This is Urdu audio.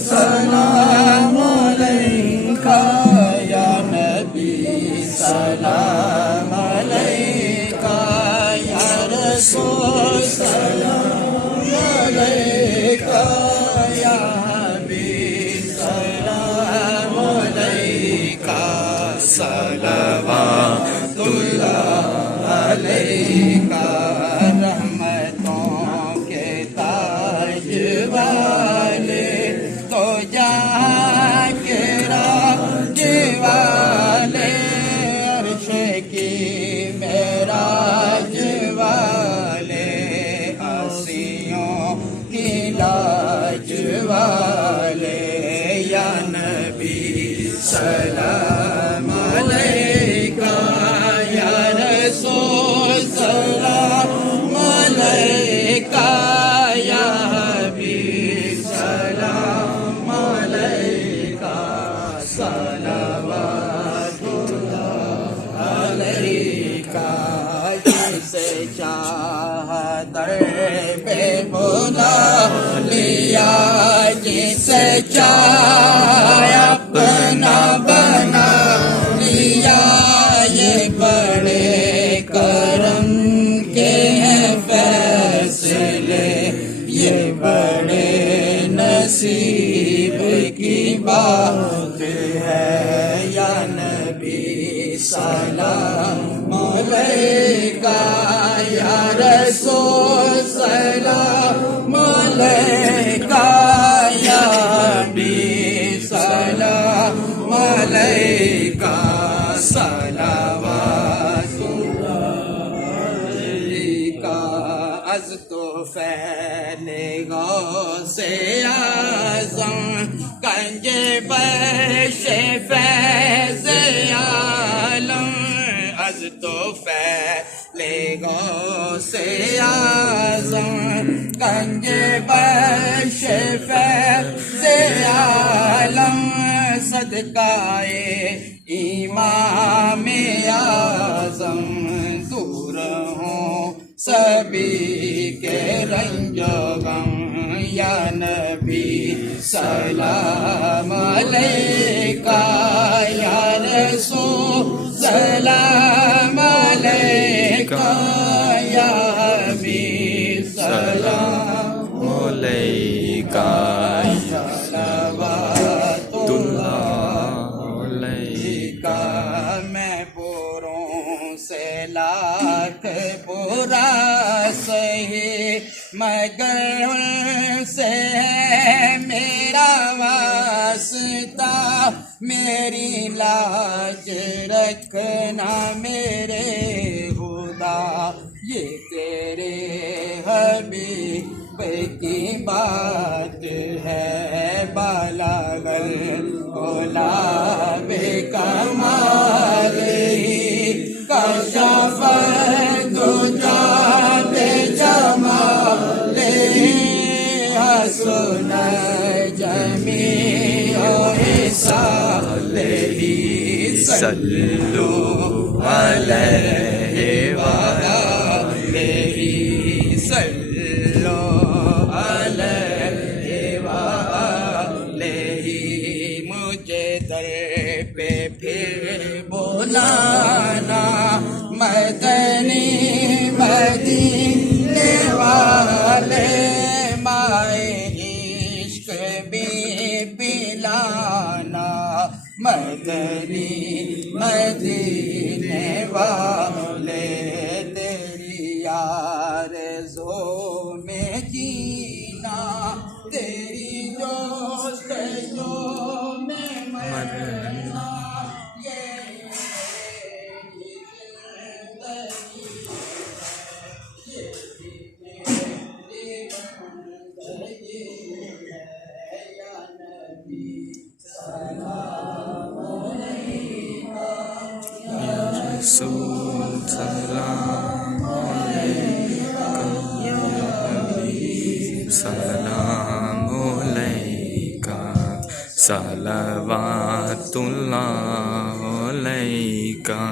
سلام علیکہ یا نبی سلام علیکہ یا رسول سلام علیکہ یا حبیب سلام علیکہ صلوات اللہ علیکہ رحمتوں کے تاج والے تو جہاں کے راج والے عرش کی معراج والے عاصیوں کی لاج والے یا نبی سلام علیکہ یا رسول سلام علیکہ یا حبیب سلام علیکہ صلوات اللہ علیکہ جسے چاہا در پہ بلا لیا جسے چاہا اپنا بنا لیا یہ بڑے کرم کے ہیں فیصلے یہ بڑے نصیب کی بات ہے یا نبی سلام علیکہ یا رسول سلام علیکہ یا حبیب سلام علیکہ صلوات علیکہ از تو پھیلے غوث اعظم کنج بخش فیض عالم از تو پھیلے غوث اعظم کنج بخش فیض عالم صدقائے امام اعظم دور ہوں سبھی کے رنج و غم یا نبی سلام علیکہ یا رسول سلام علیکہ یا حبیب سلام علیکہ صلوات اللہ علیکہ میں بروں سے لاکھ برا سہی مگر ان سے ہے میرا واسطہ میری لاج رکھنا میرے خدا یہ تیرے حبیب کی بات ہے بالاغل غلاب کمال ہی کشف دجا بے جمال حسن جمیع صالح صلو علیہ وآلہ صلو علیہ وآلہ مجھے در پہ پھر بلانا مدنی مدینے والے مائے عشق بھی پلانا مدنی مدینے والے تیری آرزو میں جینا تیری جستجو میں مرنا رسول سلام علیکہ یا حبیب سلام علیکہ صلوات اللہ علیکہ